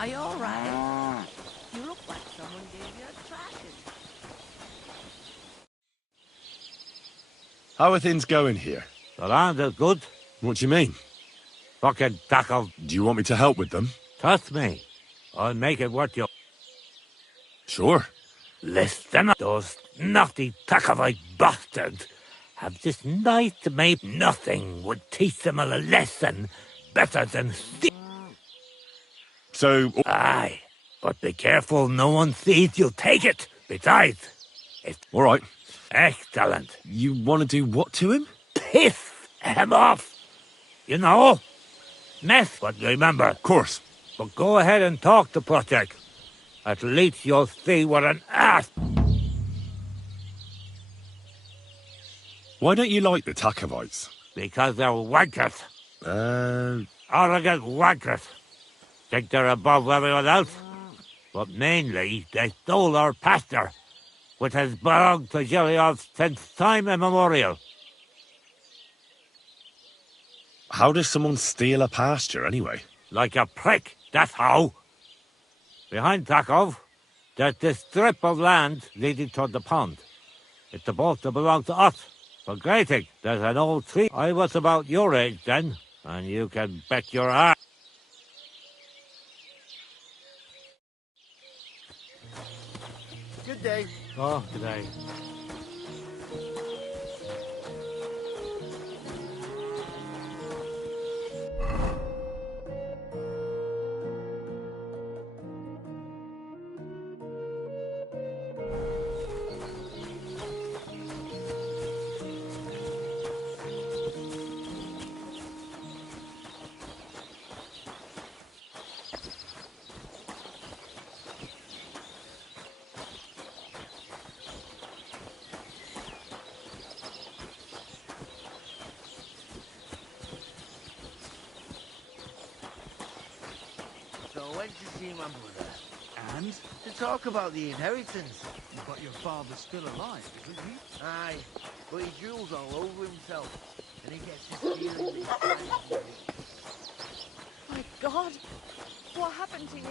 Are you all right? You look like someone gave you a thrashing. How are things going here? The land is good. What do you mean? Fucking tackle. Do you want me to help with them? Trust me. I'll make it worth your... Sure. Listen, those naughty Takovite bastards have this night to make nothing would teach them a lesson better than... So... Aye, but be careful no one sees you take it. Besides, it's... All right. Excellent. You want to do what to him? Piss him off. You know? Mess, but remember. Of course. But go ahead and talk to Project. At least you'll see what an ass... Why don't you like the Takovites? Because they're wankers. Arrogant wankers. Think they're above everyone else? But mainly, they stole our pasture, which has belonged to Giliov since time immemorial. How does someone steal a pasture, anyway? Like a prick, that's how. Behind Takov, there's this strip of land leading toward the pond. It's supposed to belong to us. For grazing, there's an old tree. I was about your age then, and you can bet your ass. Good day. Oh, good day. So I went to see my brother. And? To talk about the inheritance. But your father's still alive, isn't he? Aye, but he drools all over himself. And he gets this feeling that he's trying to do it. My God, what happened to you?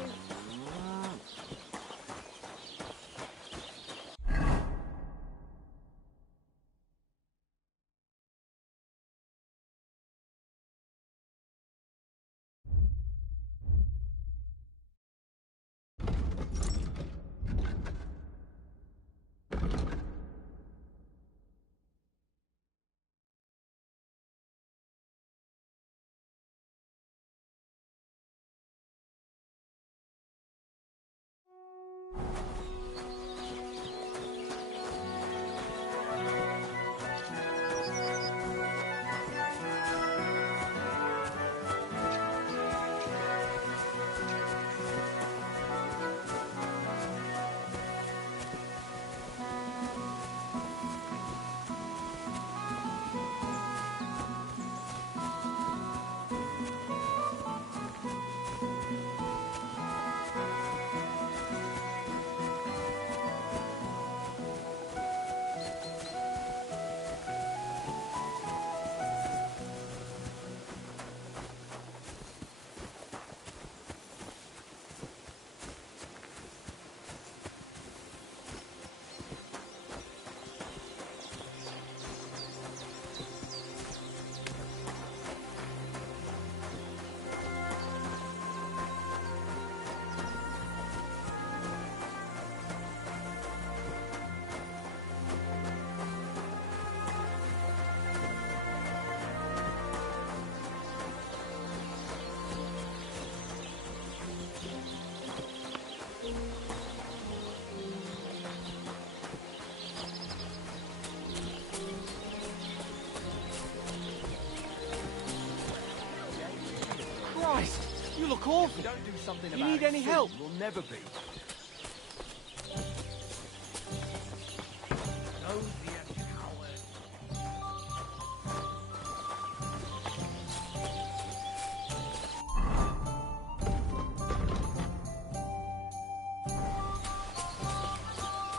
Christ! You look awful. Don't do something about it. You need any help? We'll never be.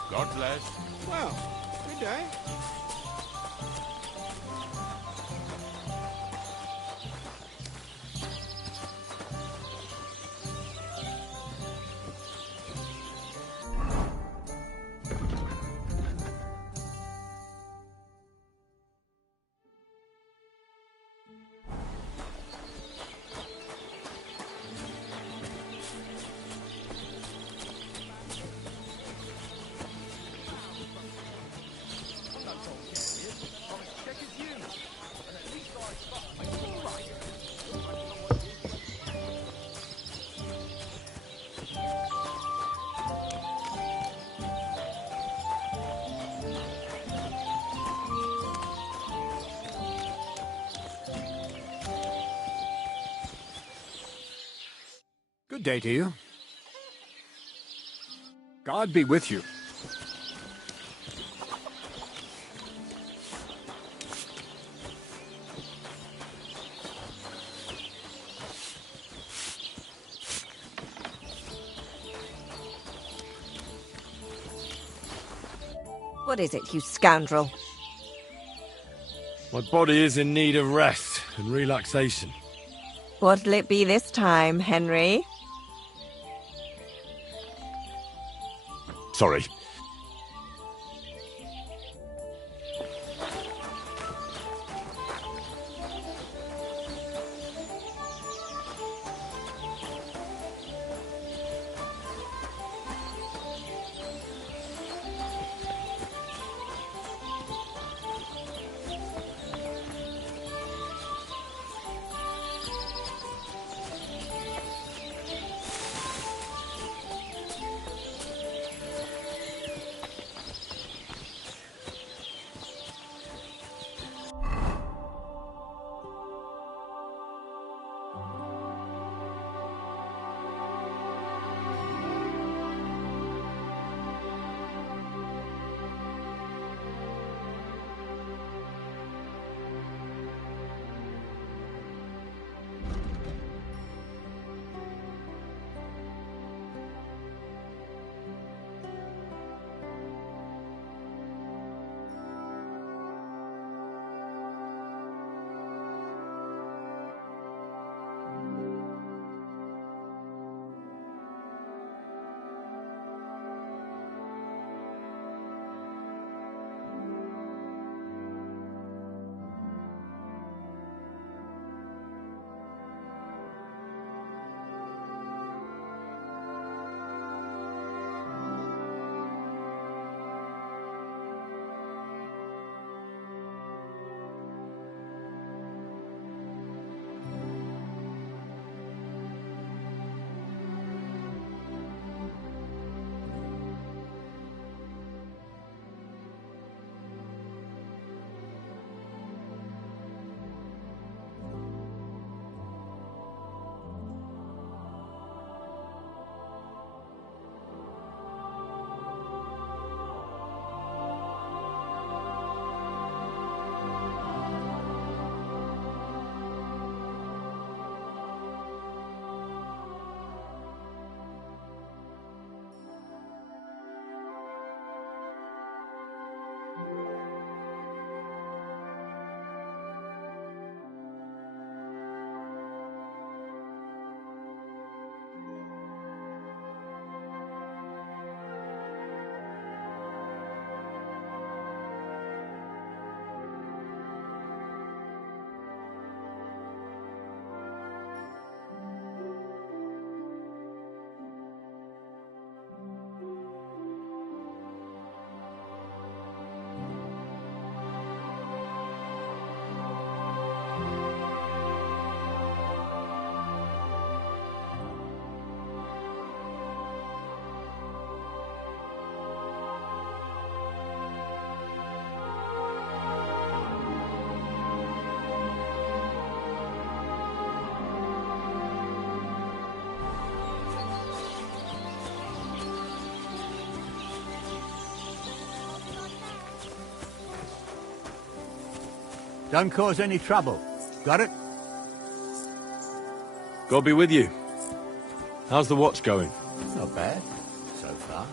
God bless. Well, good day. Good day to you. God be with you. What is it, you scoundrel? My body is in need of rest and relaxation. What'll it be this time, Henry? Sorry. Don't cause any trouble. Got it? God be with you. How's the watch going? Not bad, so far.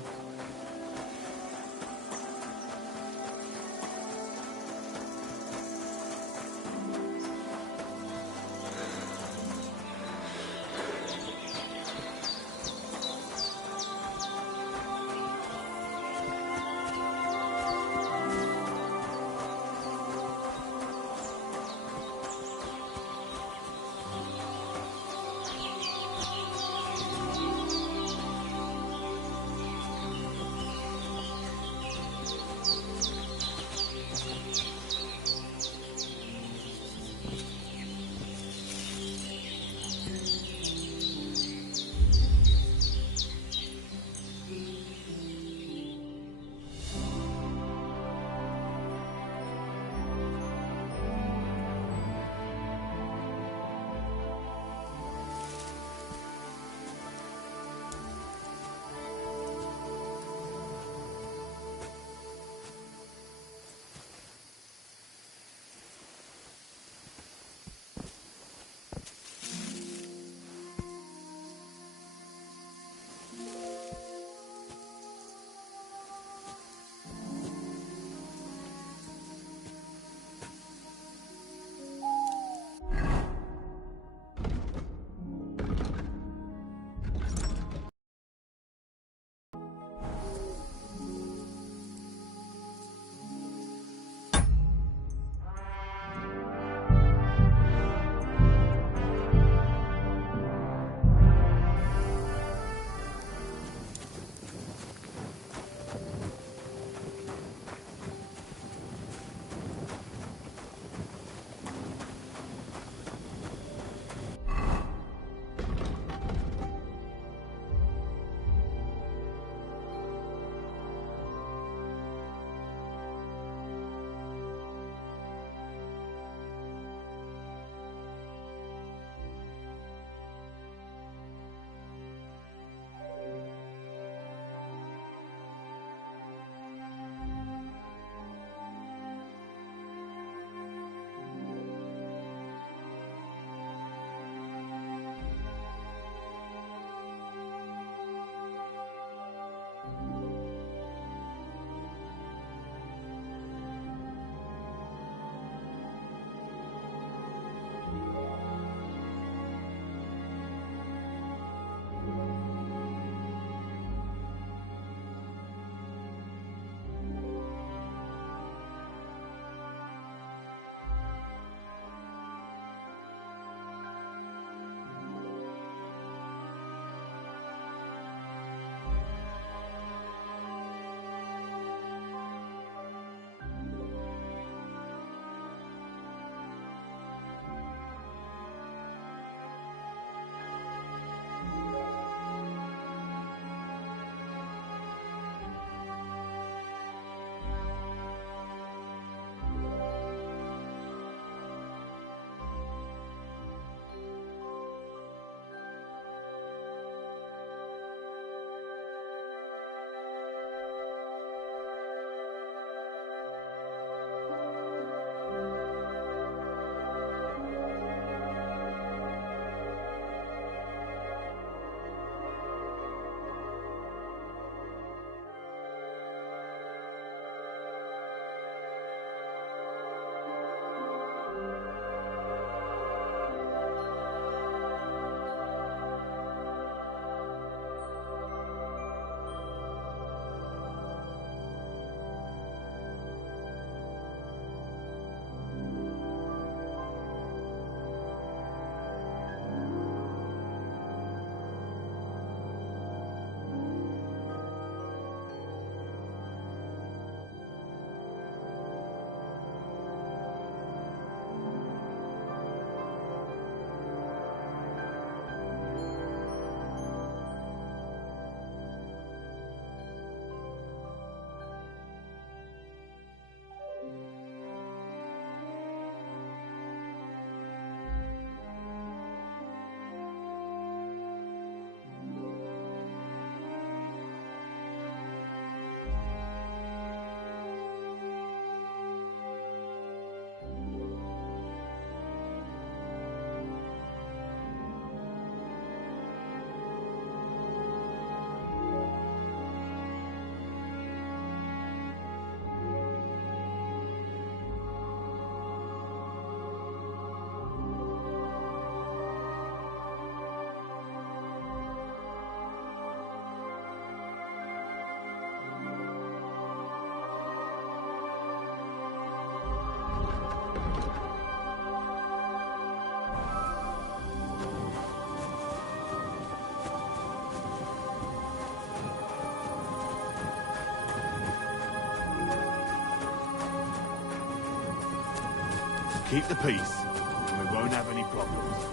keep the peace, and we won't have any problems.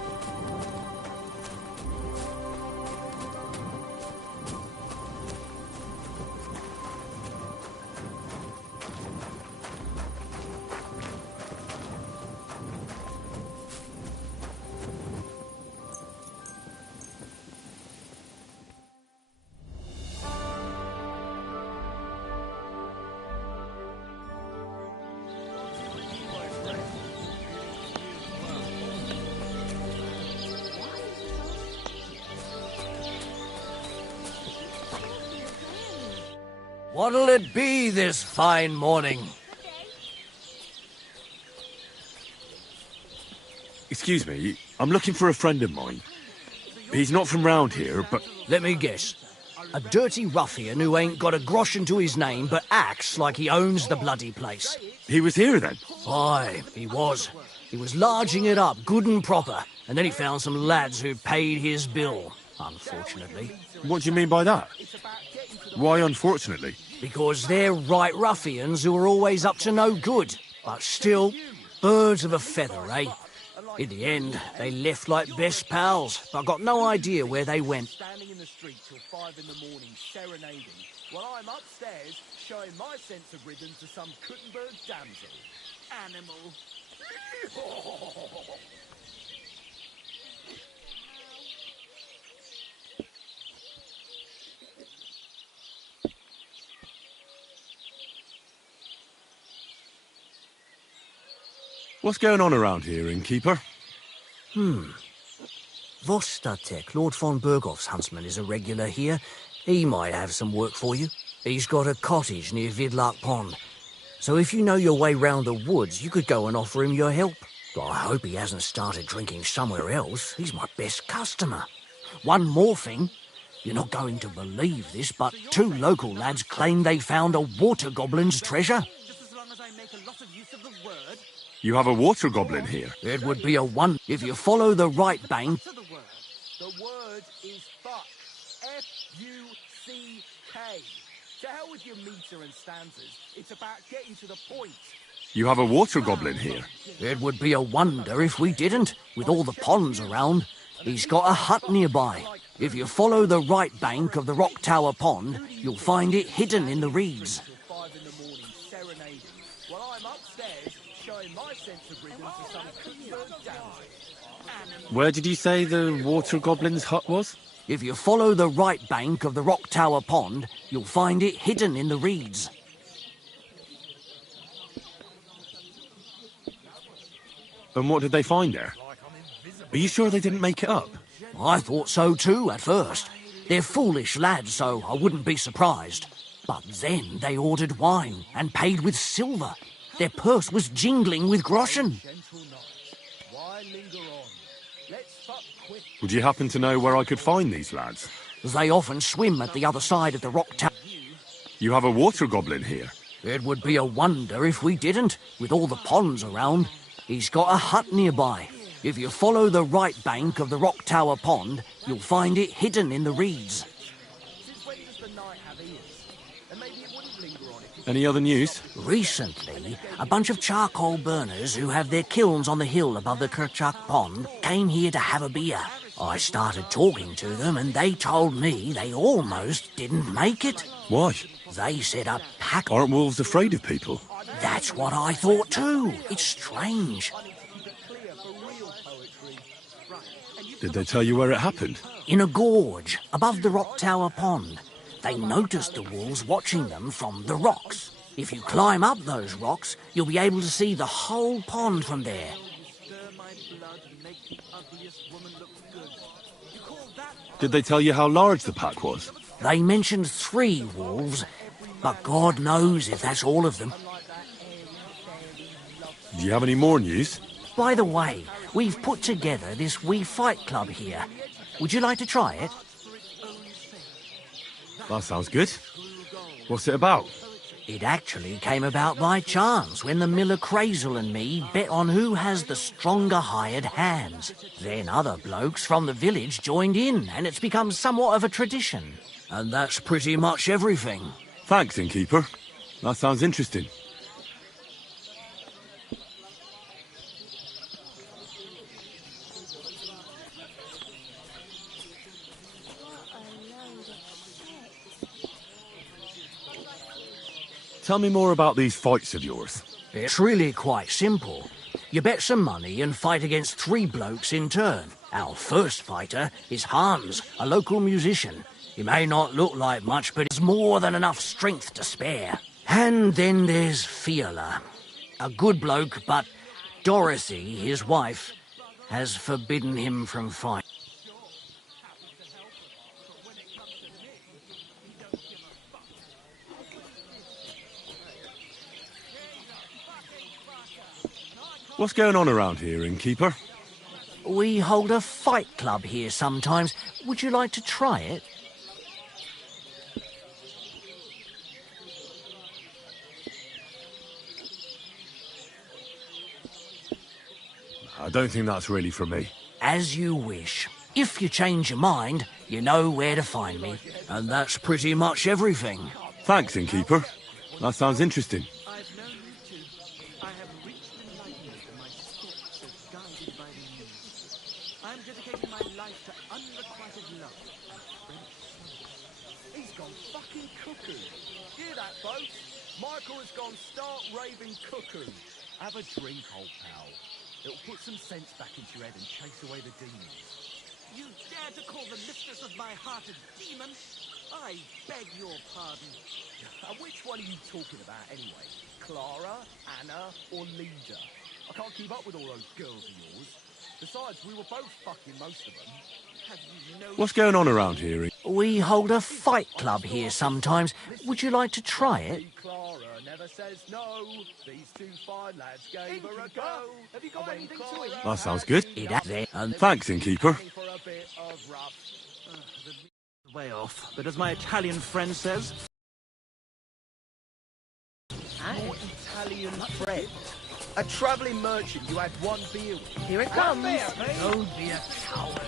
What'll it be this fine morning? Excuse me, I'm looking for a friend of mine. He's not from round here, but Let me guess. A dirty ruffian who ain't got a groschen to his name but acts like he owns the bloody place. he was here then. Aye, he was. He was larging it up good and proper, and then he found some lads who paid his bill, unfortunately. What do you mean by that? Why unfortunately? Because they're right ruffians who are always up to no good. But still, birds of a feather, eh? In the end, they left like best pals, but got no idea where they went. Standing in the street till 5 in the morning, serenading, while I'm upstairs showing my sense of rhythm to some Kuttenberg damsel. Animal. What's going on around here, innkeeper? Vostatek, Lord von Berghoff's huntsman, is a regular here. He might have some work for you. He's got a cottage near Vidlark Pond. So if you know your way round the woods, you could go and offer him your help. But I hope he hasn't started drinking somewhere else. He's my best customer. One more thing. You're not going to believe this, but 2 local lads claim they found a water goblin's treasure. Just as long as I make a lot of use of the word. You have a water goblin here. It would be a wonder if you follow the right bank. To the word. The word is fuck. F-U-C-K. To hell with your meter and stanzas. It's about getting to the point. You have a water goblin here. It would be a wonder if we didn't, with all the ponds around. He's got a hut nearby. If you follow the right bank of the Rock Tower Pond, you'll find it hidden in the reeds. Till 5 in the morning, serenading, while I'm upstairs showing my sense of rhythm to some Kuttenberg damsel. Where did you say the water goblin's hut was? If you follow the right bank of the Rock Tower Pond, you'll find it hidden in the reeds. And what did they find there? Are you sure they didn't make it up? I thought so too at first. They're foolish lads, so I wouldn't be surprised. But then they ordered wine and paid with silver. Their purse was jingling with groschen. Gentle night. Why linger on? Let's fuck quick. Would you happen to know where I could find these lads? They often swim at the other side of the Rock Tower. You have a water goblin here. It would be a wonder if we didn't, with all the ponds around. He's got a hut nearby. If you follow the right bank of the Rock Tower Pond, you'll find it hidden in the reeds. Since when does the night have ears? And maybe it wouldn't linger on if you... Any other news? Recently, a bunch of charcoal burners who have their kilns on the hill above the Kirchach Pond came here to have a beer. I started talking to them and they told me they almost didn't make it. Why? They said a pack... Aren't wolves afraid of people? That's what I thought too. It's strange. Did they tell you where it happened? In a gorge above the Rock Tower Pond. They noticed the wolves watching them from the rocks. If you climb up those rocks, you'll be able to see the whole pond from there. Stir my blood, make the ugliest woman look good. You call that... Did they tell you how large the pack was? They mentioned 3 wolves, but God knows if that's all of them. Do you have any more news? By the way, we've put together this wee fight club here. Would you like to try it? That sounds good. What's it about? It actually came about by chance when the miller Crazel and me bet on who has the stronger hired hands. Then other blokes from the village joined in, and it's become somewhat of a tradition. And that's pretty much everything. Thanks, innkeeper. That sounds interesting. Tell me more about these fights of yours. It's really quite simple. You bet some money and fight against 3 blokes in turn. Our first fighter is Hans, a local musician. He may not look like much, but he's more than enough strength to spare. And then there's Fiala, a good bloke, but Dorothy, his wife, has forbidden him from fighting. What's going on around here, innkeeper? We hold a fight club here sometimes. Would you like to try it? I don't think that's really for me. As you wish. If you change your mind, you know where to find me. And that's pretty much everything. Thanks, innkeeper. That sounds interesting. I've known you too. I have reached enlightenment and my steps are guided by the muse. I'm dedicating my life to unrequited love and friendship. He's gone fucking cuckoo. Hear that, folks? Michael has gone stark raving cuckoo. Have a drink, old pal. It'll put some sense back into your head and chase away the demons. You dare to call the mistress of my heart a demon? I beg your pardon. And which one are you talking about anyway? Clara, Anna, or Lida? I can't keep up with all those girls of yours. Besides, we were both fucking most of them. Have you no... What's going on around here? We hold a fight club here sometimes. Would you like to try it? Clara never says no. These 2 fine lads gave her a go. Have you got anything to eat? That sounds good. It has there, and Thanks, innkeeper. For a bit of rough. Way off, but as my Italian friend says... Your Italian friend? A travelling merchant you had 1 beer with? Here it comes. Don't be a coward.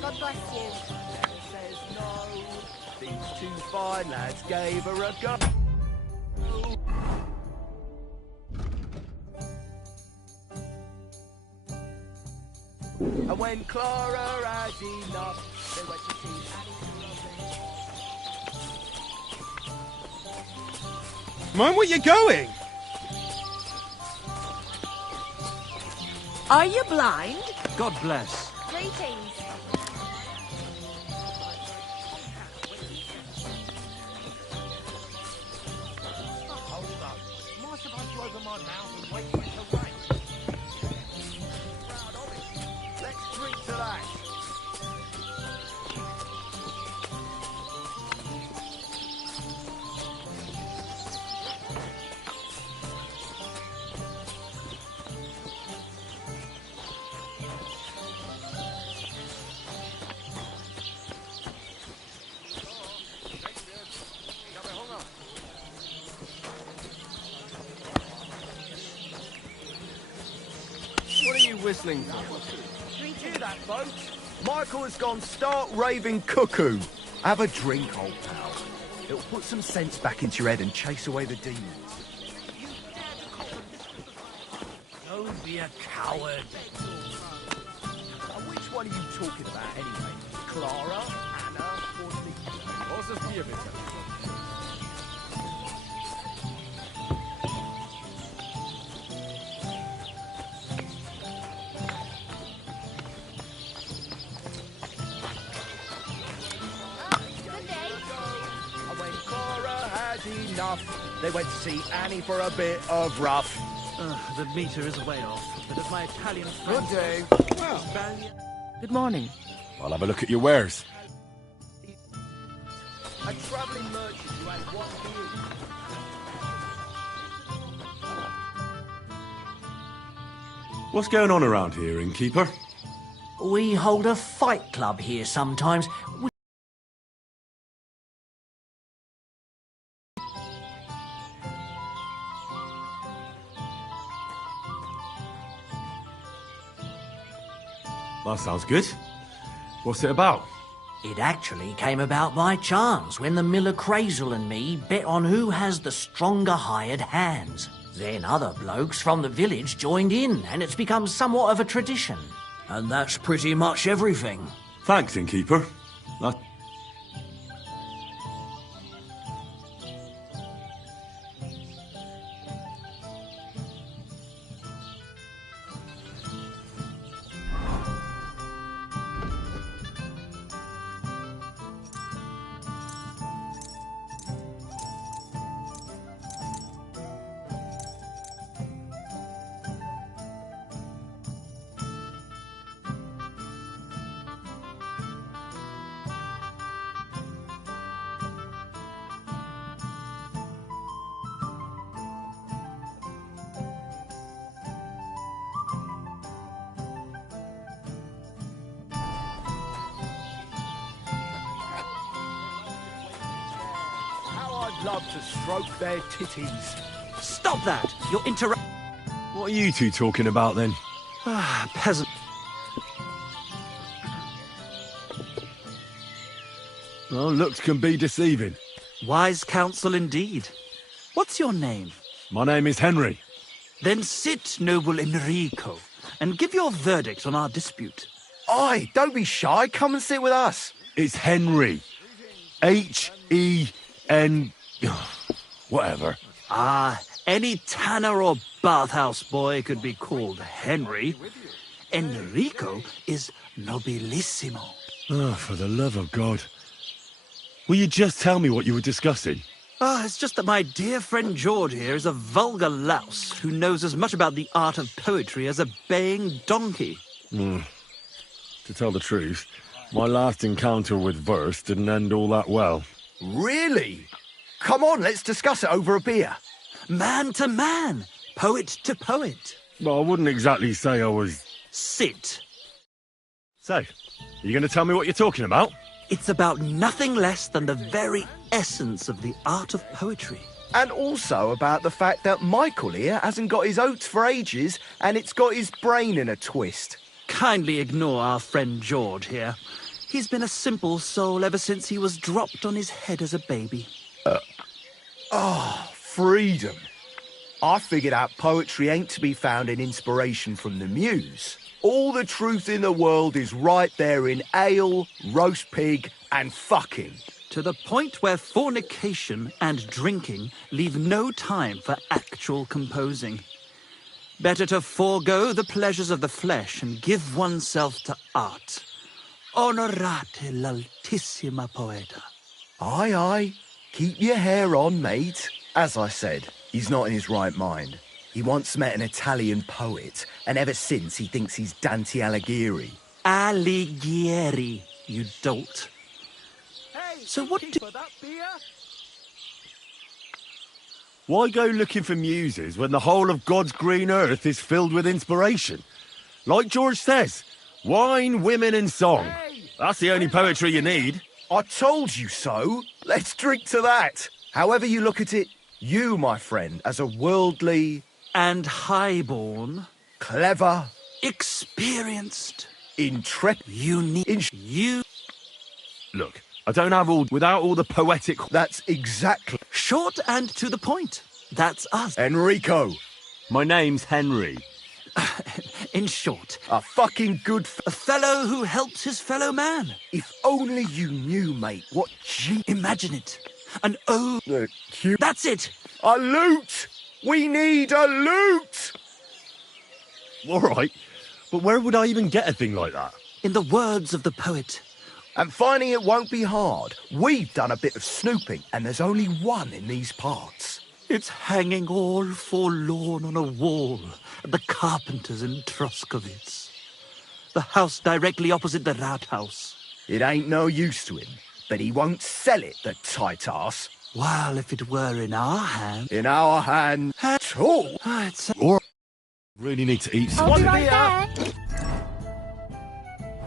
God bless you. Says no. These 2 fine lads gave her a go. And when Clara had enough, they went to see Annie. Mind where you're going? Are you blind? God bless. Greetings. Hold up. Am I supposed to open my mouth and wait for it to rain? Proud of it. Let's drink to that. What are you whistling for? Hear that, folks? Michael has gone stark raving cuckoo. Have a drink, old pal. It'll put some sense back into your head and chase away the demons. don't be a coward. Which one are you talking about anyway? Clara, Anna, or Lisa? What das Bier bitte? And when Clara had enough, they went to see Annie for a bit of rough. The meter is way off, but as my Italian friend Good day. says, valiant. Good morning. I'll have a look at your wares. A travelling merchant who had one view. What's going on around here, innkeeper? We hold a fight club here sometimes. That sounds good. What's it about? It actually came about by chance when the miller Crazel and me bet on who has the stronger hired hands. Then other blokes from the village joined in, and it's become somewhat of a tradition. And that's pretty much everything. Thanks, innkeeper. love to stroke their titties. Stop that! You're interrupting. What are you two talking about then? Peasant. Well, looks can be deceiving. Wise counsel indeed. What's your name? My name is Henry. Then sit, noble Enrico, and give your verdict on our dispute. Aye, don't be shy. Come and sit with us. It's Henry. H-E-N... Whatever. Ah, any tanner or bathhouse boy could be called Henry. Enrico is nobilissimo. Oh, for the love of God. Will you just tell me what you were discussing? It's just that my dear friend George here is a vulgar louse who knows as much about the art of poetry as a baying donkey. To tell the truth, my last encounter with verse didn't end all that well. Really? Come on, let's discuss it over a beer. Man to man, poet to poet. Well, I wouldn't exactly say I was... Sit. So, are you going to tell me what you're talking about? It's about nothing less than the very essence of the art of poetry. And also about the fact that Michael here hasn't got his oats for ages and it's got his brain in a twist. Kindly ignore our friend George here. He's been a simple soul ever since he was dropped on his head as a baby. Freedom. I figured out poetry ain't to be found in inspiration from the muse. All the truth in the world is right there in ale, roast pig, and fucking. To the point where fornication and drinking leave no time for actual composing. Better to forego the pleasures of the flesh and give oneself to art. Honorate l'altissima poeta. Aye, aye. Keep your hair on, mate. As I said, he's not in his right mind. He once met an Italian poet, and ever since he thinks he's Dante Alighieri. Alighieri, you dolt. So what do... Why go looking for muses when the whole of God's green earth is filled with inspiration? Like George says, wine, women and song. That's the only poetry you need. I told you so. Let's drink to that. However you look at it, you, my friend, as a worldly... And highborn. Clever. Experienced. Intrepid. You... Look, I don't have all... Without all the poetic... That's exactly... Short and to the point. That's us. Enrico. My name's Henry. In short, A fucking good... a fellow who helps his fellow man. If only you knew, mate, what Imagine it. An ode. That's it. A loot! We need a loot! All right, but where would I even get a thing like that? In the words of the poet, And finding it won't be hard. We've done a bit of snooping, and there's only one in these parts. it's hanging all forlorn on a wall at the carpenter's in Troskowitz. The house directly opposite the Rathaus. It ain't no use to him, but he won't sell it, the tight ass. While if it were in our hands... In our hand, too. It's... Or really need to eat some. I'll be right there.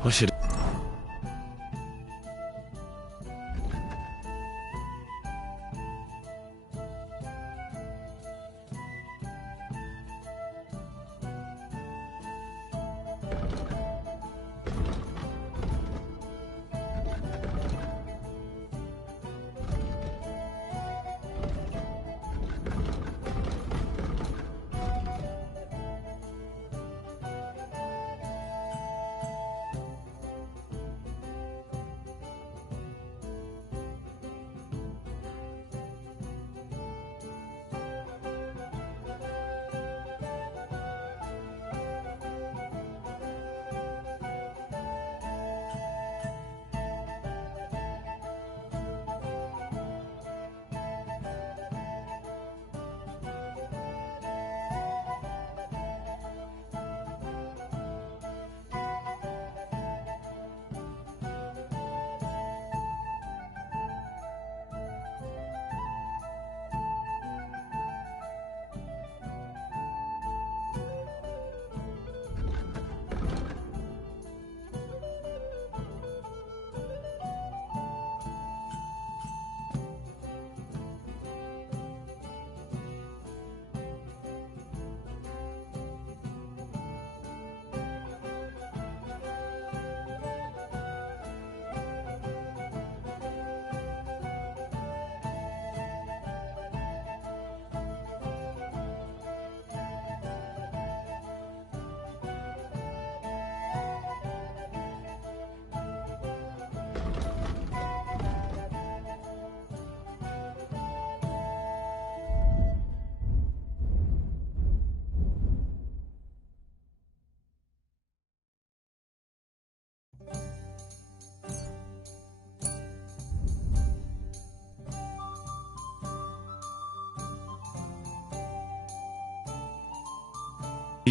I should.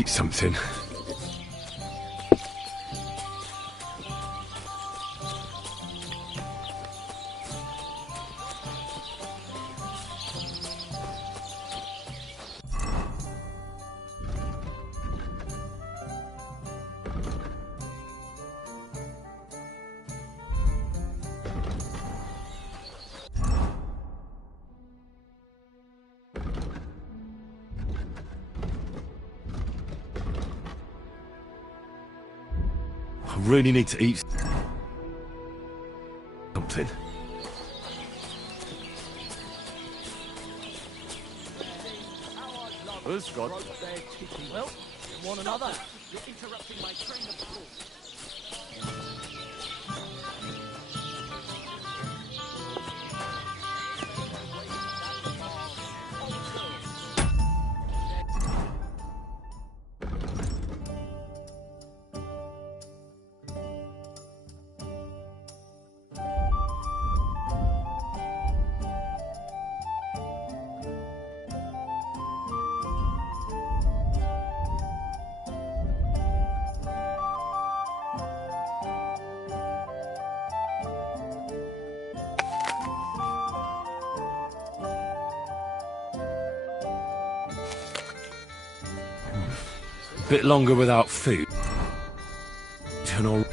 eat something. I really need to eat something. Who's got? Well, one another. You're interrupting my train of thought. Bit longer without food. And I'll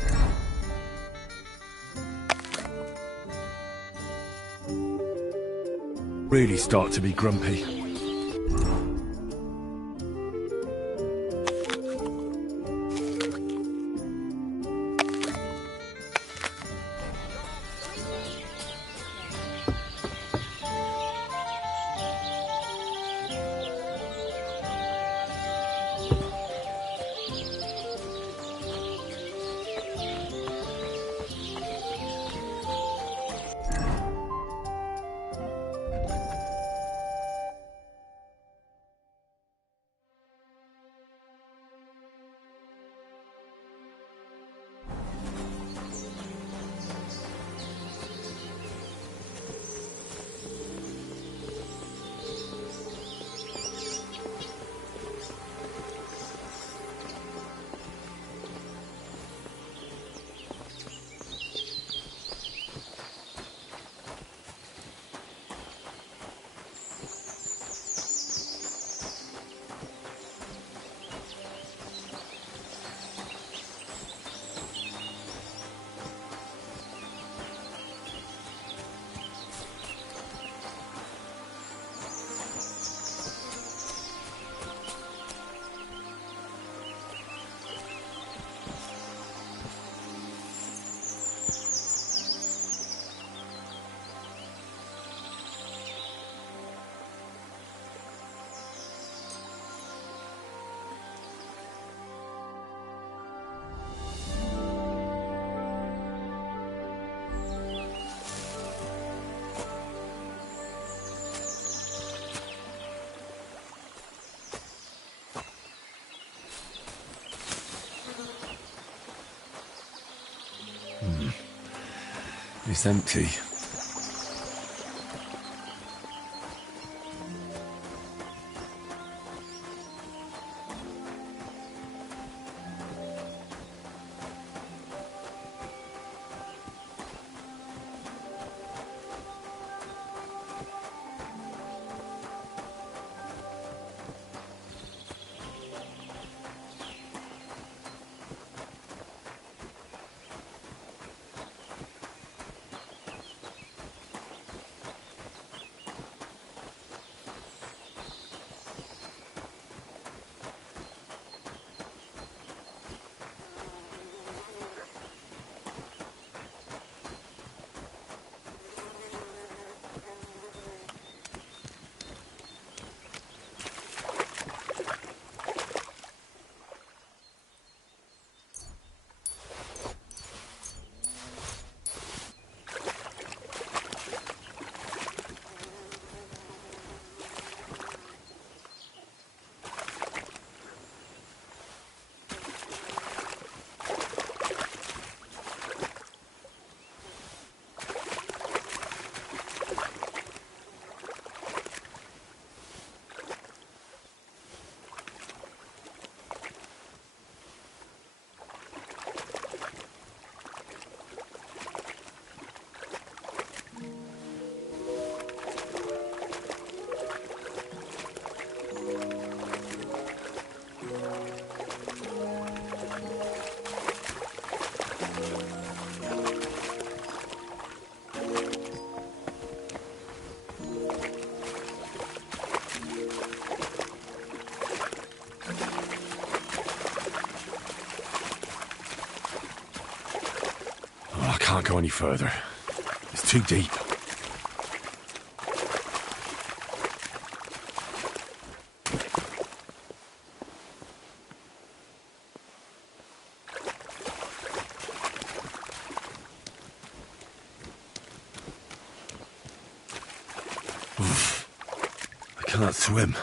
really start to be grumpy. It's empty. can't go any further. It's too deep. I cannot swim.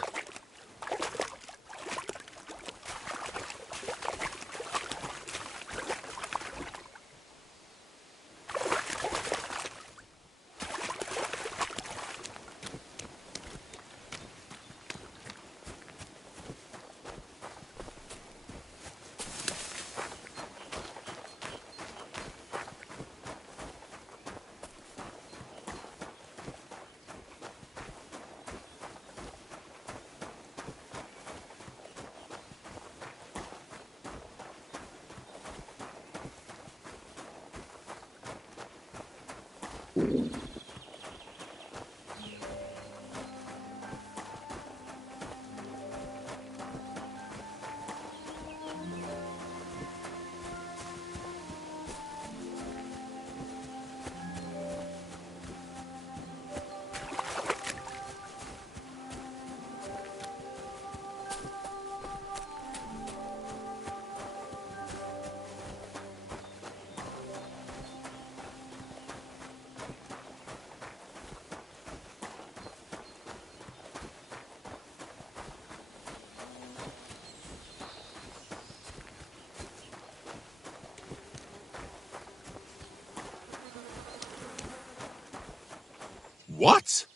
What?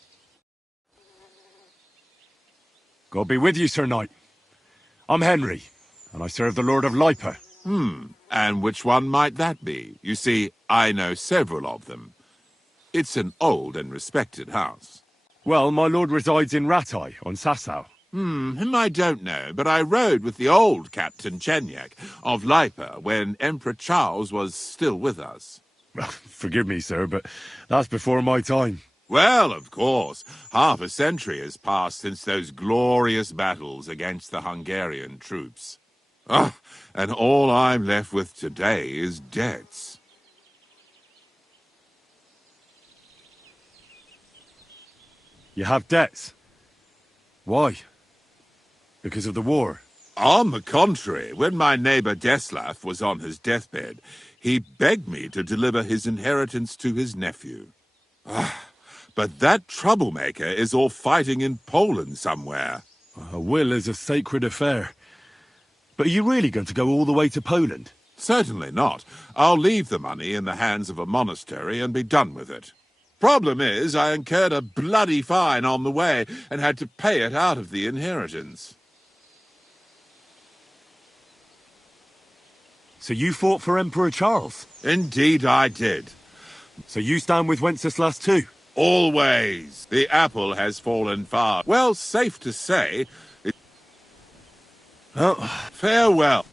God be with you, Sir Knight. I'm Henry, and I serve the Lord of Lipa. And which one might that be? You see, I know several of them. It's an old and respected house. Well, my lord resides in Rattay, on Sasau. Him I don't know, but I rode with the old Captain Chenyak of Lipa when Emperor Charles was still with us. Forgive me, sir, but that's before my time. Well, of course, half a century has passed since those glorious battles against the Hungarian troops. And all I'm left with today is debts. You have debts? Why? Because of the war? On the contrary, when my neighbor Deslav was on his deathbed, he begged me to deliver his inheritance to his nephew. But that troublemaker is all fighting in Poland somewhere. A will is a sacred affair. But are you really going to go all the way to Poland? Certainly not. I'll leave the money in the hands of a monastery and be done with it. Problem is, I incurred a bloody fine on the way and had to pay it out of the inheritance. So you fought for Emperor Charles? Indeed I did. So you stand with Wenceslas too? Always. The apple has fallen far. Well, safe to say. Oh. Farewell.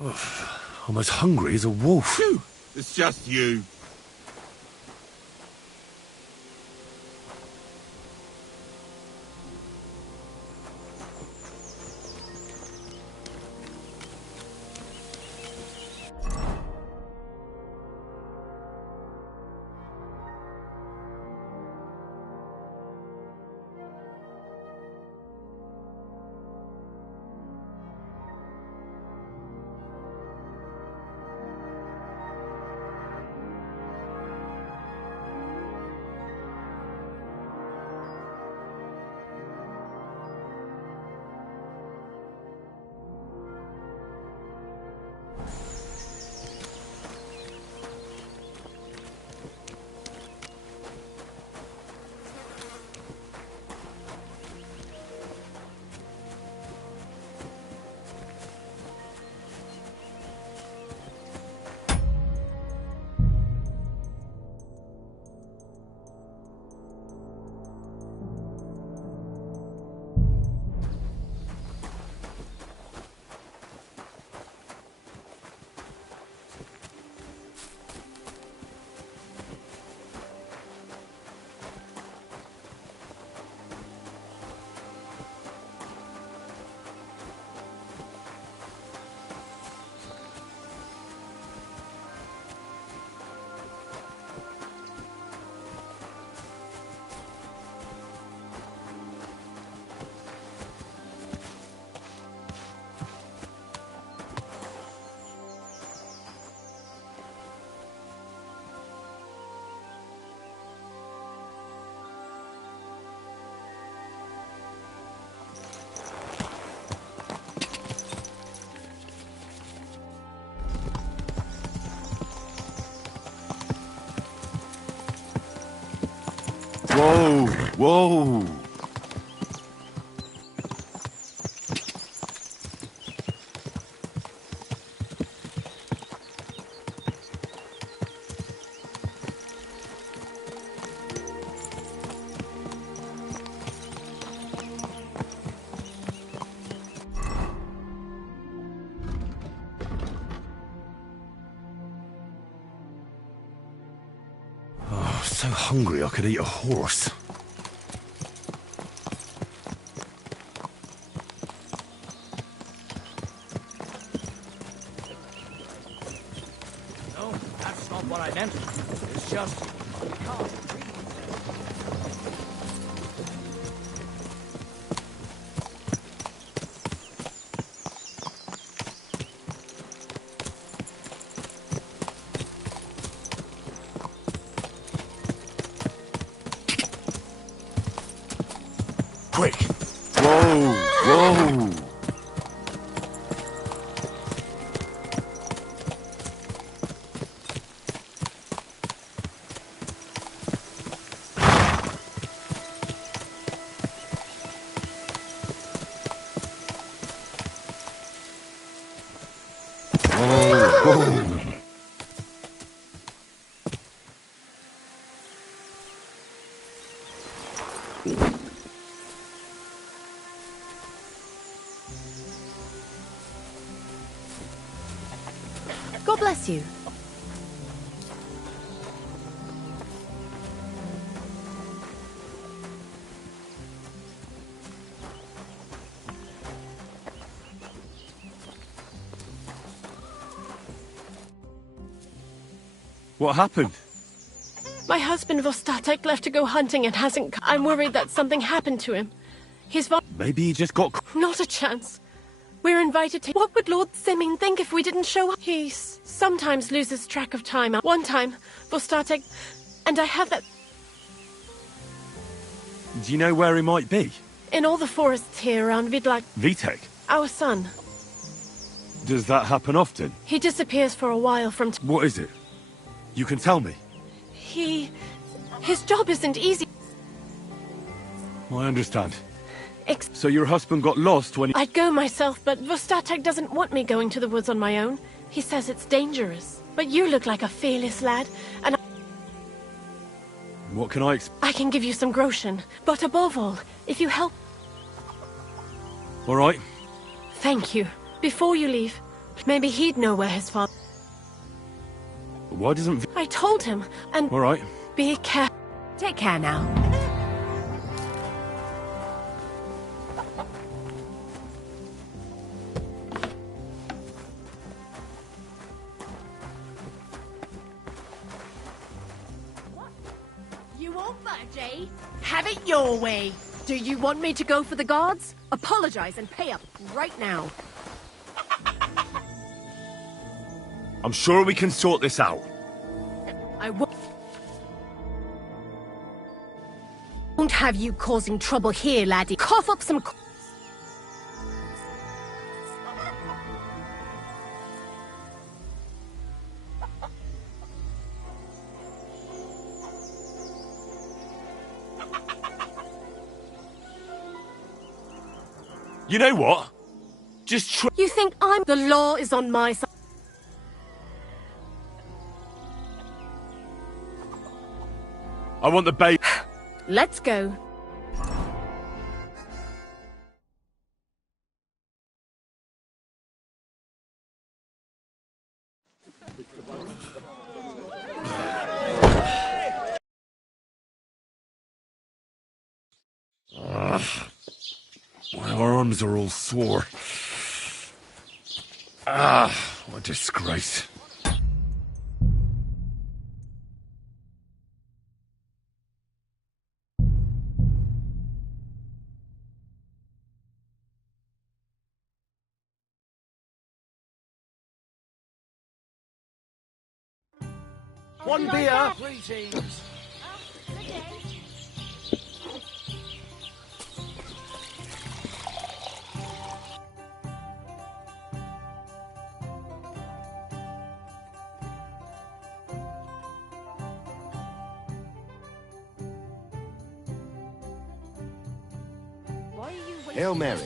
I'm as hungry as a wolf. Phew. It's just you. Whoa! Oh, so hungry I could eat a horse. No, that's not what I meant. It's just... I can't breathe. Quick! Whoa! Whoa! God bless you. What happened? My husband Vostatek left to go hunting and hasn't come. I'm worried that something happened to him. Maybe he just got... Not a chance. We're invited to... What would Lord Semin think if we didn't show up? He sometimes loses track of time. One time, Vostatek... And I have that... Do you know where he might be? In all the forests here around Vidlak, Vitek? our son. Does that happen often? He disappears for a while from... What is it? You can tell me. His job isn't easy. I understand. So your husband got lost when he... I'd go myself, but Vostatek doesn't want me going to the woods on my own. He says it's dangerous. But you look like a fearless lad, and What can I I can give you some groschen. But above all, if you help... All right. Thank you. Before you leave, maybe he'd know where his father... Why doesn't... I told him, and... All right. Be careful. Take care now. You won't budge, eh? Have it your way. Do you want me to go for the guards? Apologize and pay up right now. I'm sure we can sort this out. I won't have you causing trouble here, laddie. Cough up some... You know what? Just try... You think the law is on my side? I want the baby... Let's go. My arms are all sore. What a disgrace. One beer. Greetings. Hail Mary.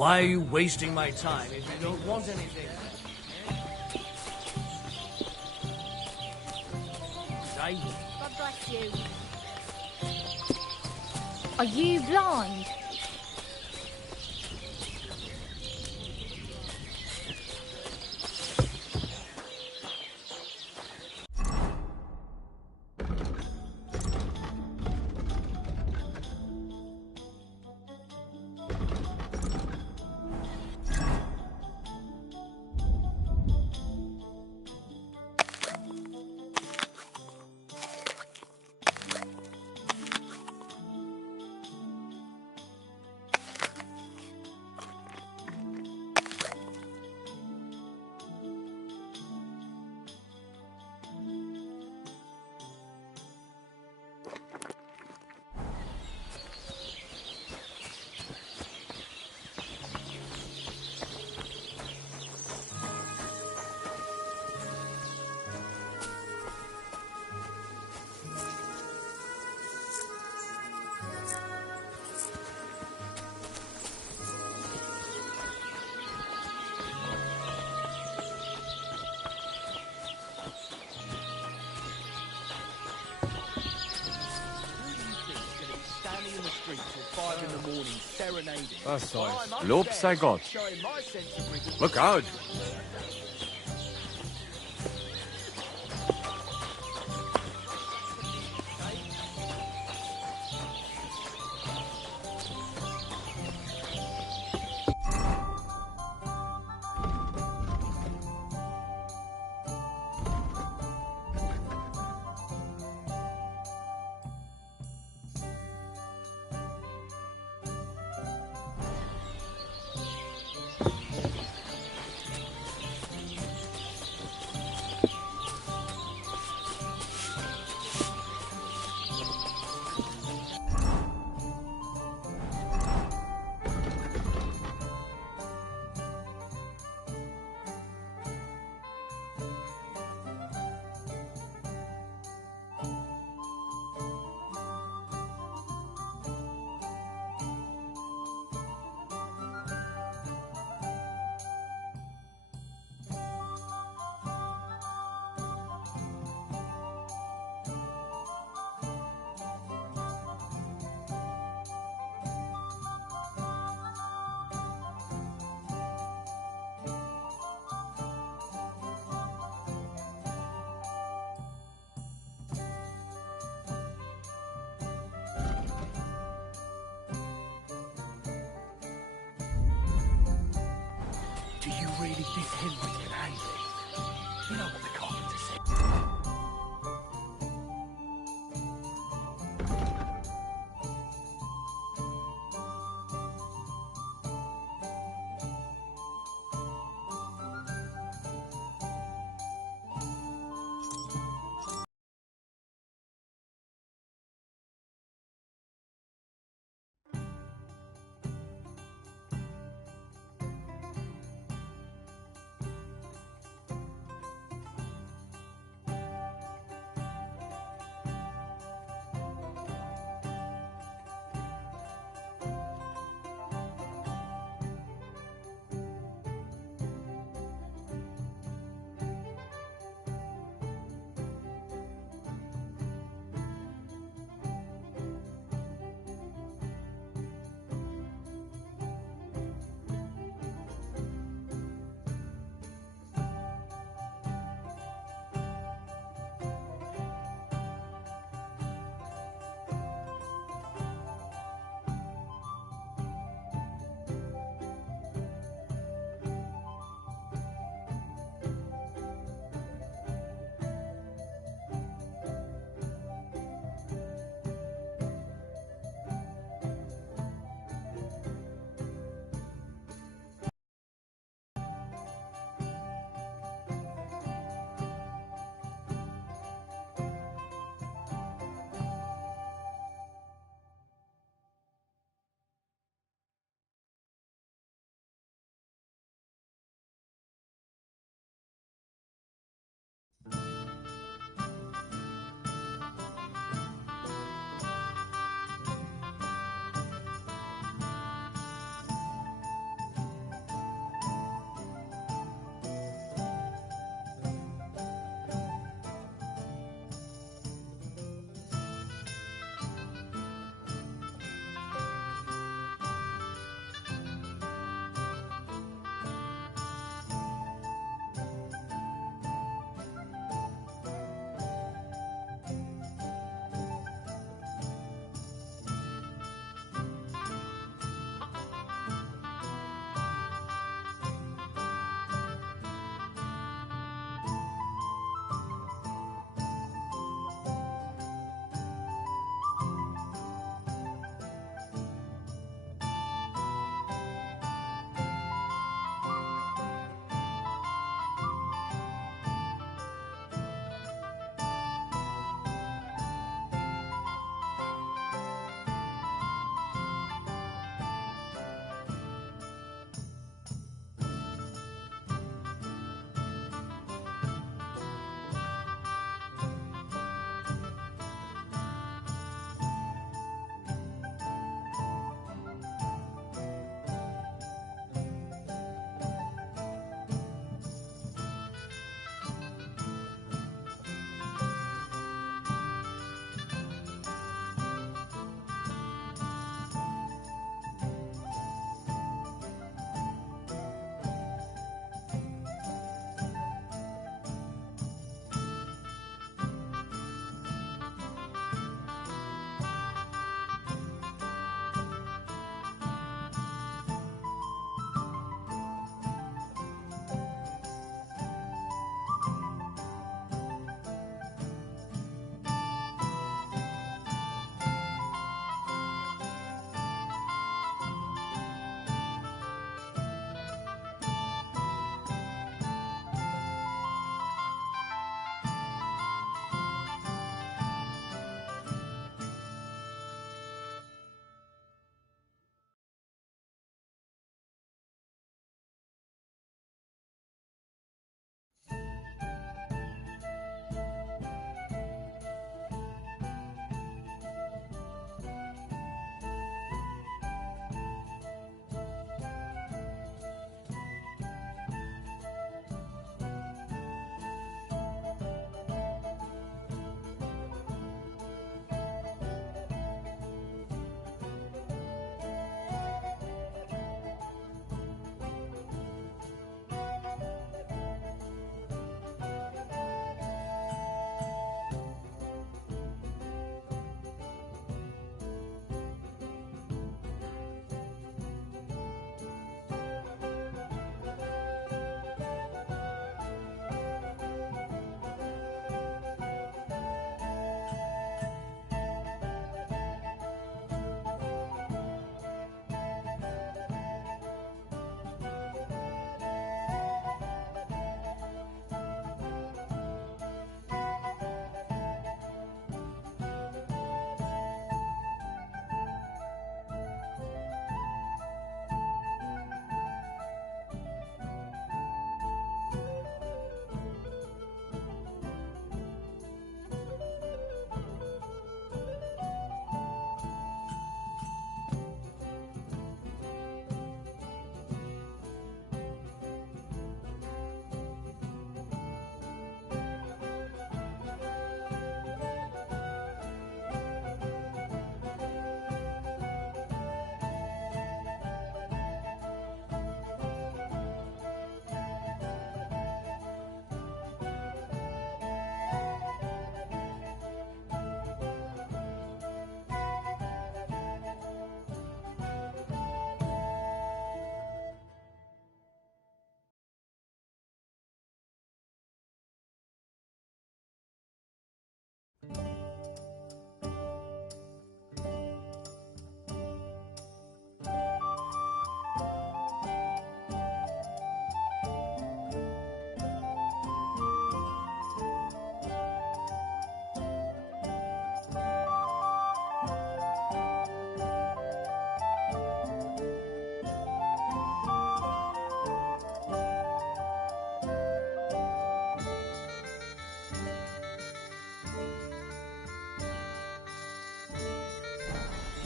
Why are you wasting my time if you don't want anything? Say, God bless you. Are you blind? Standing in the streets till 5 in the morning, serenading. Was Well, soll's? I'm Lob upstairs, sei Gott. showing my sense of rhythm. Look out! Do you really think Henry can handle it? You know what the carpenter said.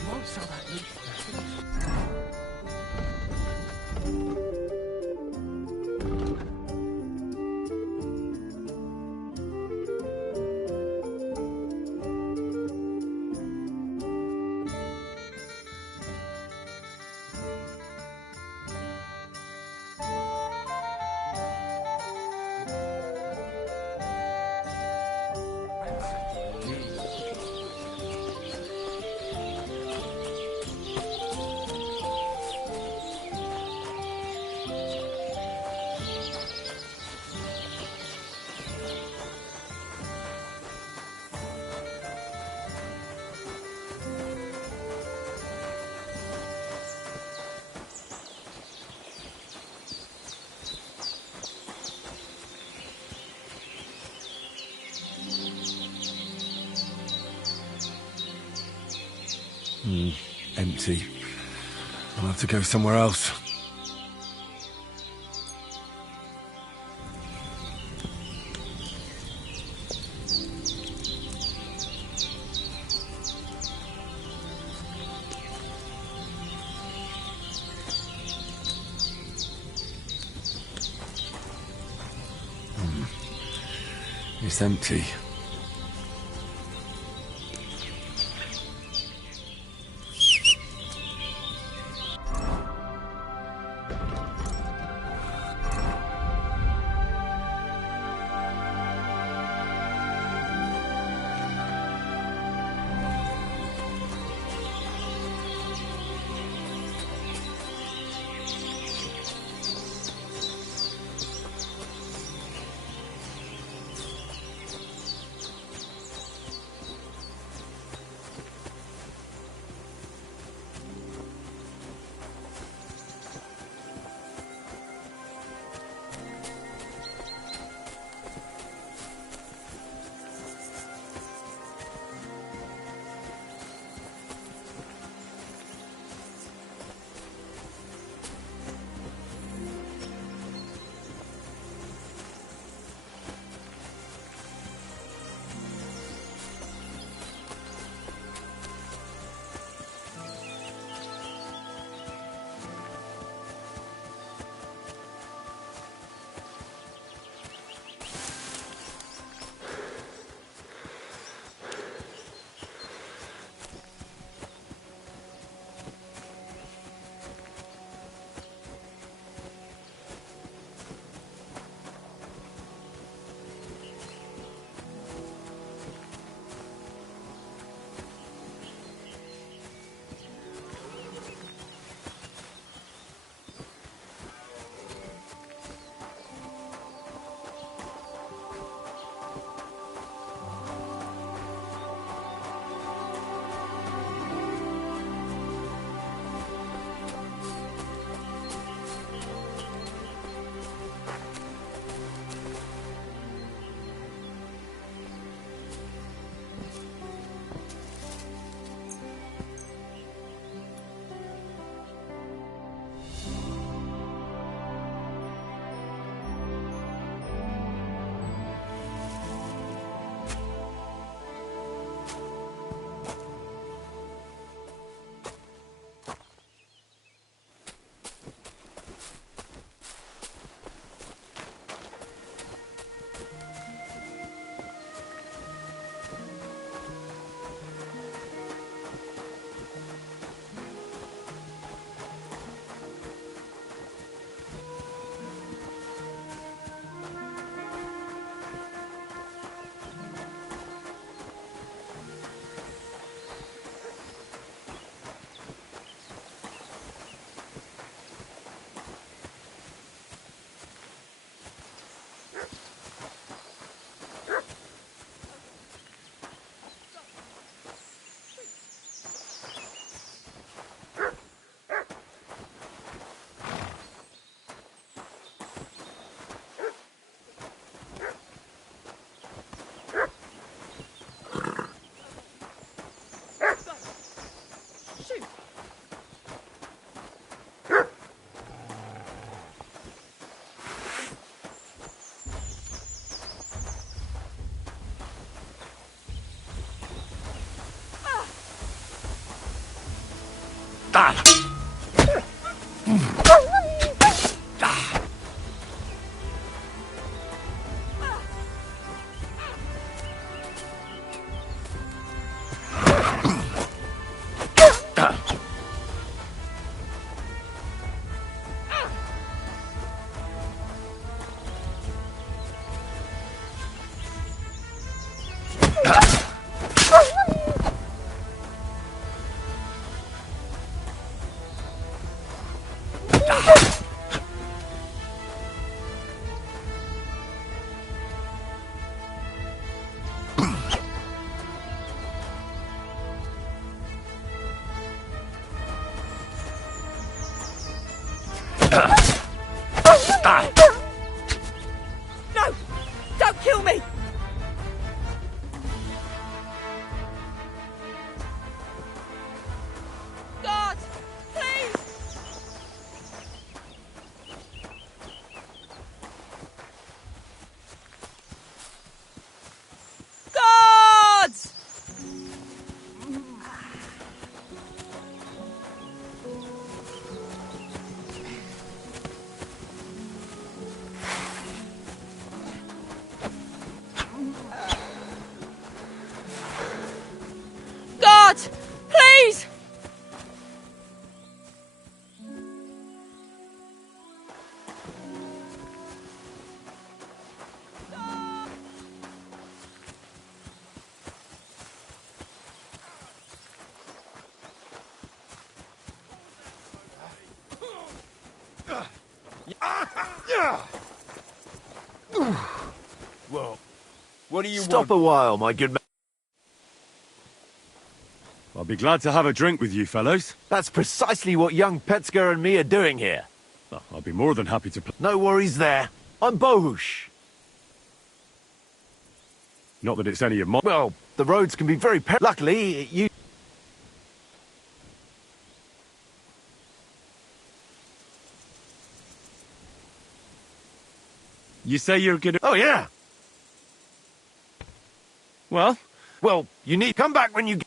You won't sell that loot for that. Empty. I'll have to go somewhere else. It's empty. No! Don't kill me! God! Please! God! God! Please! Well, what do you Stop a while, my good man. I'll be glad to have a drink with you, fellows. That's precisely what young Petska and me are doing here. Oh, I'll be more than happy to play. No worries there. I'm Bohush. Not that it's any of my... Well, the roads can be very luckily, you... You say you're gonna... Oh, yeah. Well, you need... Come back when you...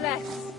bless.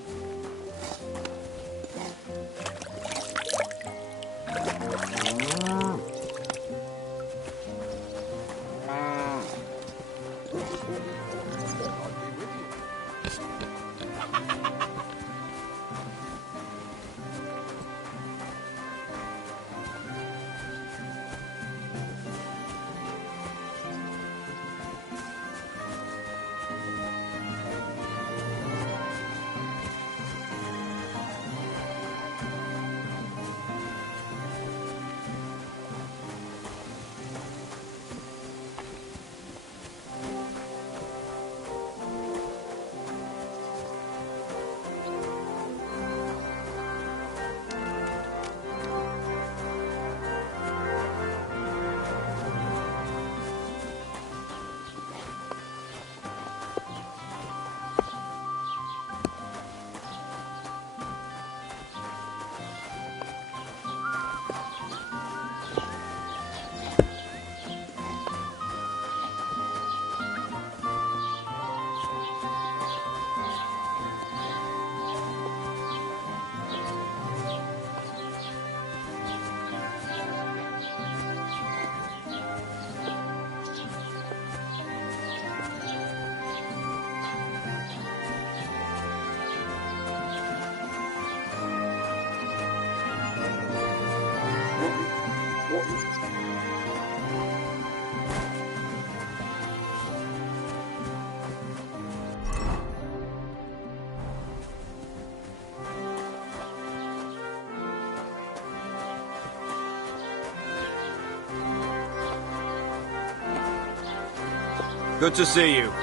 Good to see you.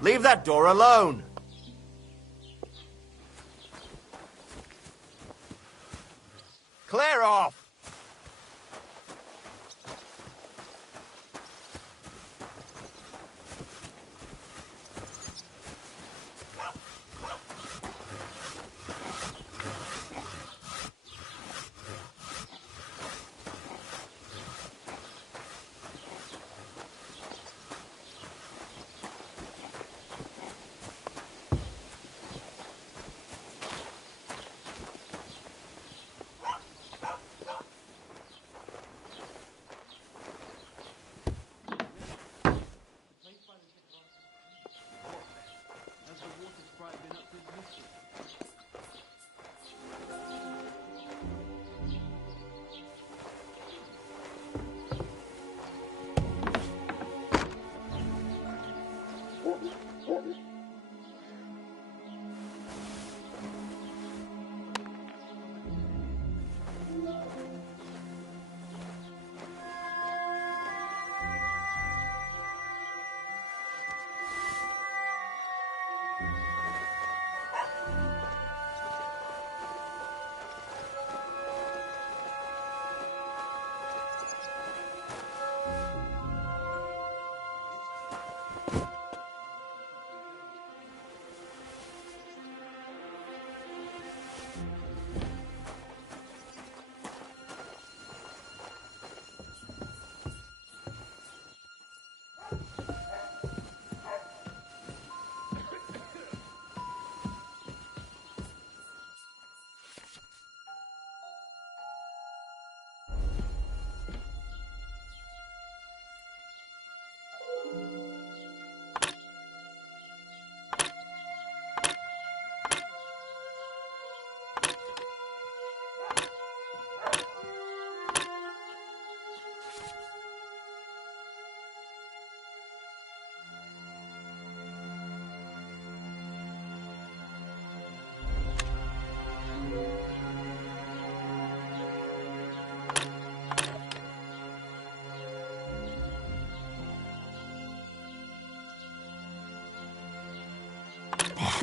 Leave that door alone. Clear off.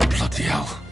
Bloody hell.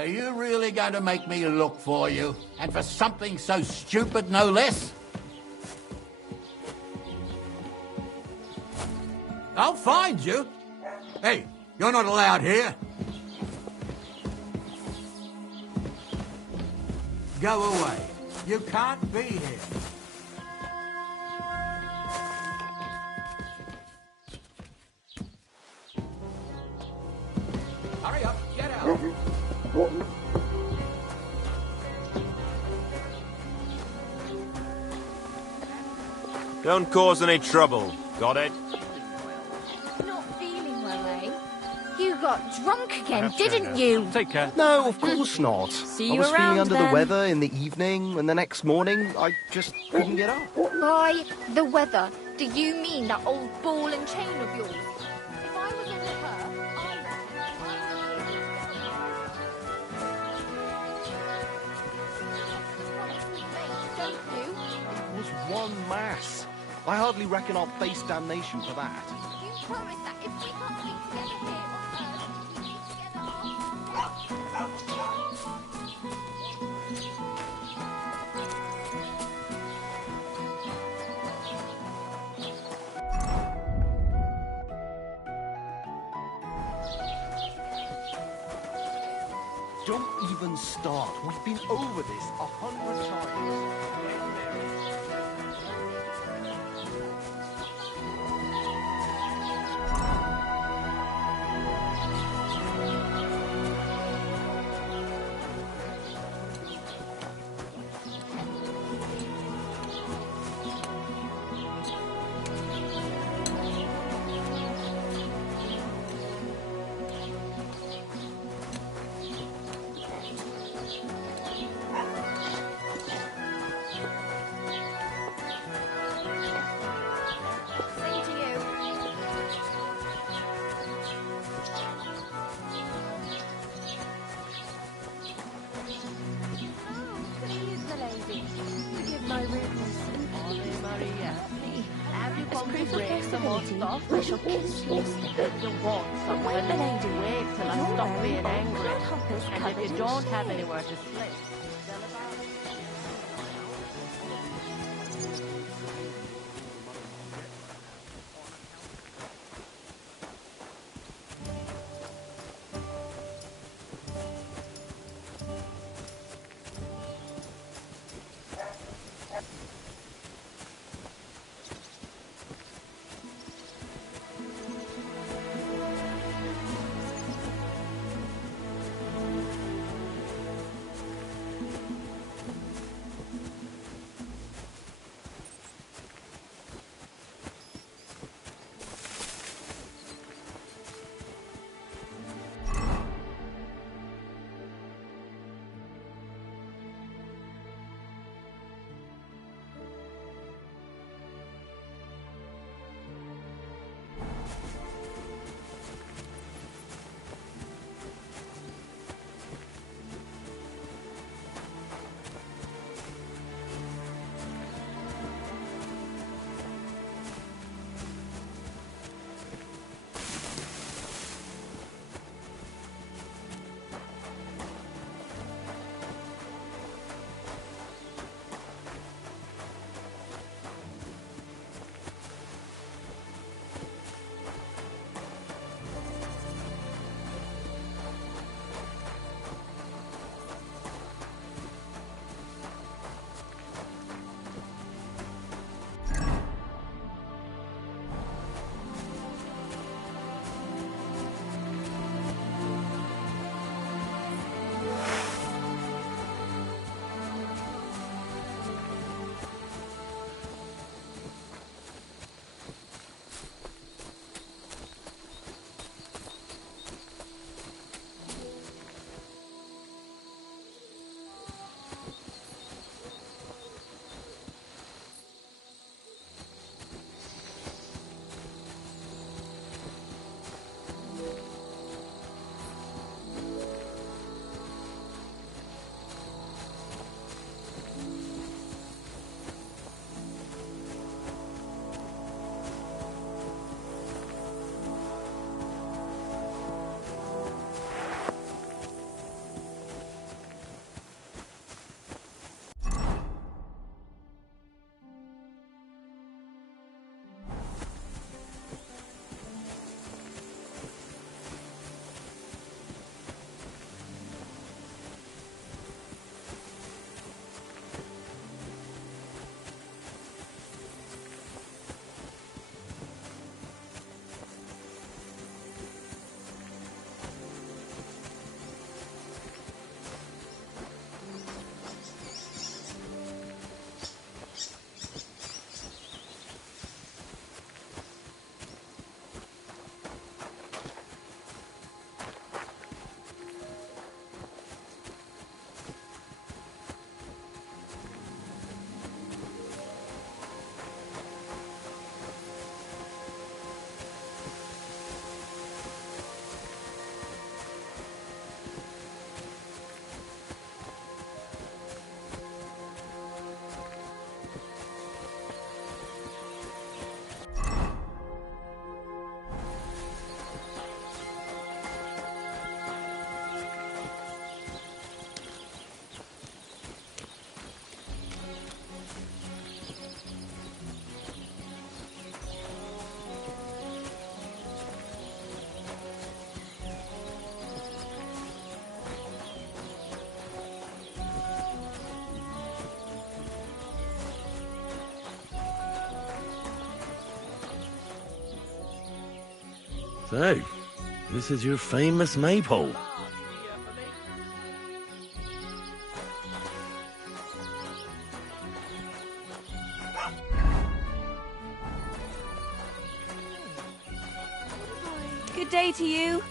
Are you really going to make me look for you? And for something so stupid, no less? I'll find you. Hey, you're not allowed here. Go away. You can't be here. Hurry up, get out. Don't cause any trouble. Got it? Not feeling well, eh? You got drunk again, didn't you? Take care. No, of course not. See I you was feeling around, under then. the weather in the evening, and the next morning I just couldn't get up. By the weather, do you mean that old ball and chain of yours? If I was under her, don't you? It was one mass. I hardly reckon I'll face damnation for that. You promised that if we can't be together here on Earth, we'd be together Don't even start. We've been over this 100 times. Same to you. Please, the lady. Forgive my rudeness. Ole Maria, have you come to proof of break some more possibility. stuff? I shall kiss your stick. You want someone Wait, the lady. to wait till I You're stop wearing being both angry. grasshoppers And covered if you in don't have snow. anywhere to sleep, So, this is your famous maypole. Good day to you.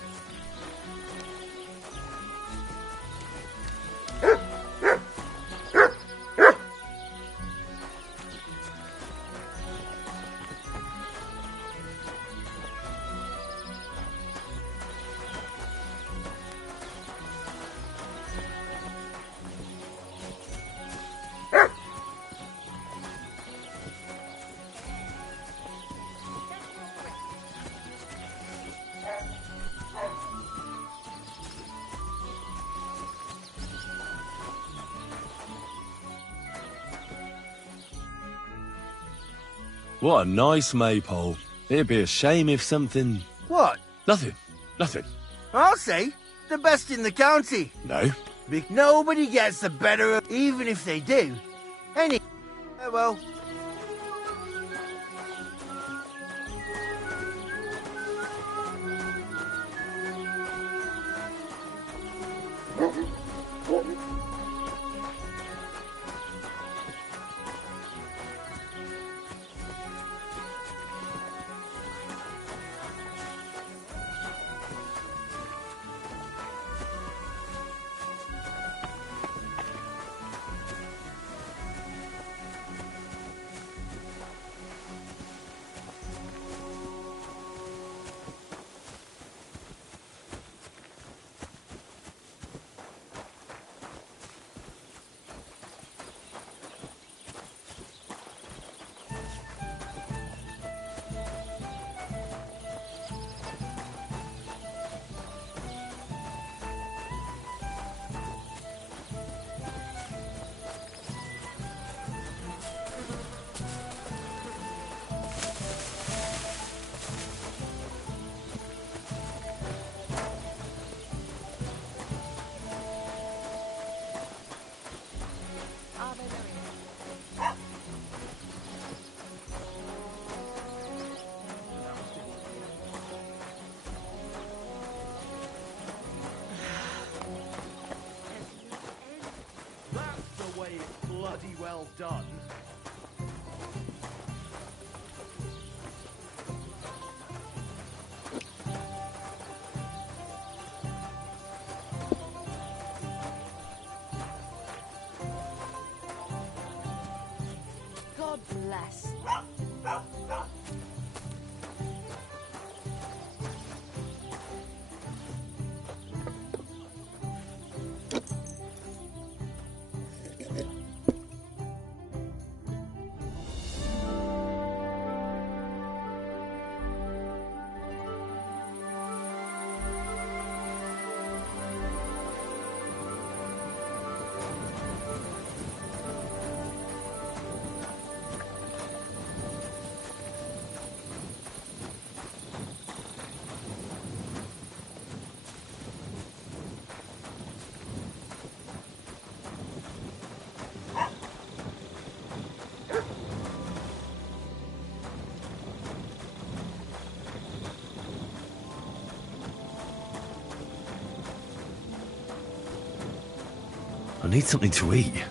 What a nice maypole. It'd be a shame if something... What? Nothing. Nothing. I'll say, the best in the county. No. Nobody gets the better of, even if they do. Well. Bloody well done. God bless. I need something to eat.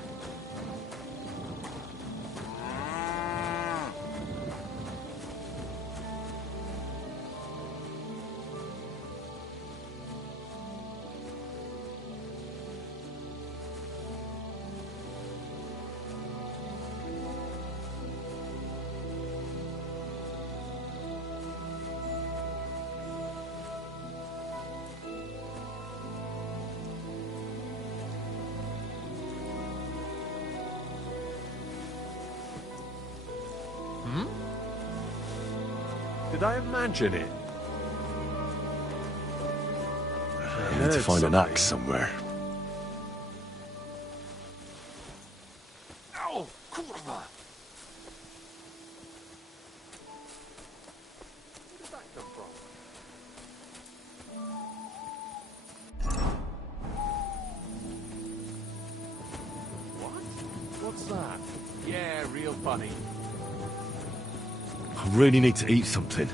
Did I imagine it? I need to find an axe somewhere. Ow, kurwa! Where did that come from? What? What's that? Yeah, real funny. I really need to eat something.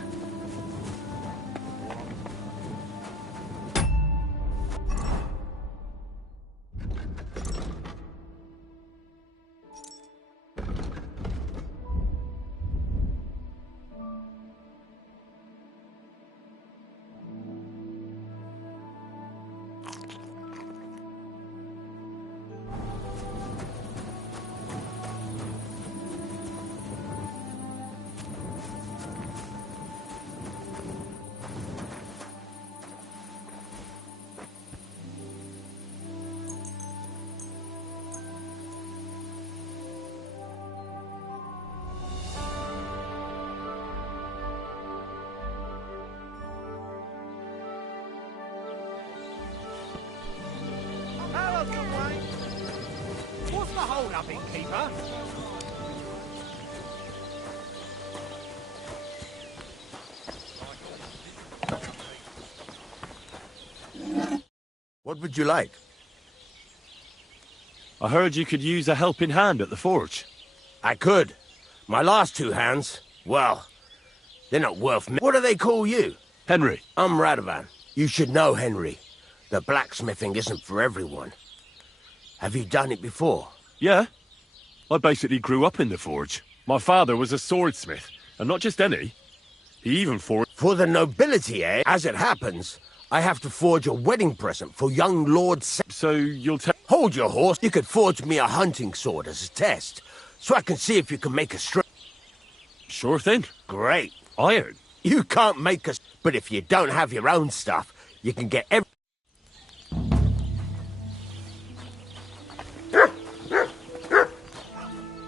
Hold up, innkeeper. What would you like? I heard you could use a helping hand at the forge. I could. My last two hands, well, they're not worth me. What do they call you? Henry. I'm Radovan. You should know, Henry. The blacksmithing isn't for everyone. Have you done it before? Yeah. I basically grew up in the forge. My father was a swordsmith, and not just any. He even forged... For the nobility, eh? As it happens, I have to forge a wedding present for young Lord So you'll tell... Hold your horse. You could forge me a hunting sword as a test, so I can see if you can make a string. Sure thing. Great. Iron. You can't make us, but if you don't have your own stuff, you can get every...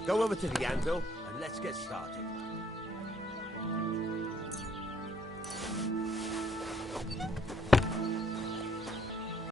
Go over to the anvil, and let's get started.